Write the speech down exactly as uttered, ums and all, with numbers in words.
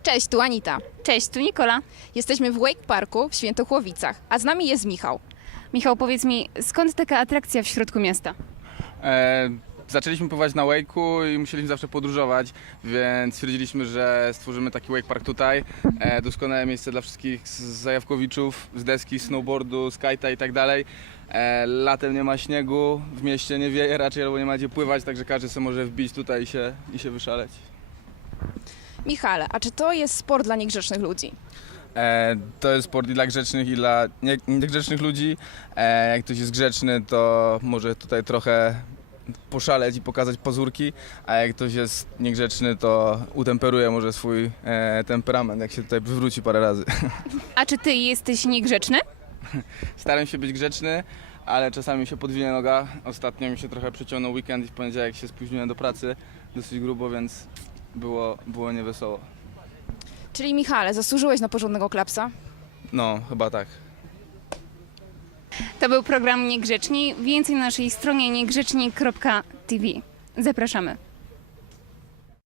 Cześć, tu Anita. Cześć, tu Nikola. Jesteśmy w Wake Parku w Świętochłowicach, a z nami jest Michał. Michał, powiedz mi, skąd taka atrakcja w środku miasta? E, zaczęliśmy pływać na wake'u i musieliśmy zawsze podróżować, więc stwierdziliśmy, że stworzymy taki wake park tutaj. E, doskonałe miejsce dla wszystkich z- zajawkowiczów, z deski, snowboardu, skajta i tak dalej. E, latem nie ma śniegu, w mieście nie wieje raczej, albo nie ma gdzie pływać, także każdy sobie może wbić tutaj i się, i się wyszaleć. Michale, a czy to jest sport dla niegrzecznych ludzi? E, to jest sport i dla grzecznych, i dla nie- niegrzecznych ludzi. E, jak ktoś jest grzeczny, to może tutaj trochę poszaleć i pokazać pazurki, a jak ktoś jest niegrzeczny, to utemperuje może swój e, temperament, jak się tutaj wywróci parę razy. A czy ty jesteś niegrzeczny? Staram się być grzeczny, ale czasami mi się podwinie noga. Ostatnio mi się trochę przeciągnął weekend i w poniedziałek się spóźniłem do pracy dosyć grubo, więc było, było niewesoło. Czyli Michale, zasłużyłeś na porządnego klapsa? No, chyba tak. To był program Niegrzeczni. Więcej na naszej stronie niegrzeczni kropka t v. Zapraszamy.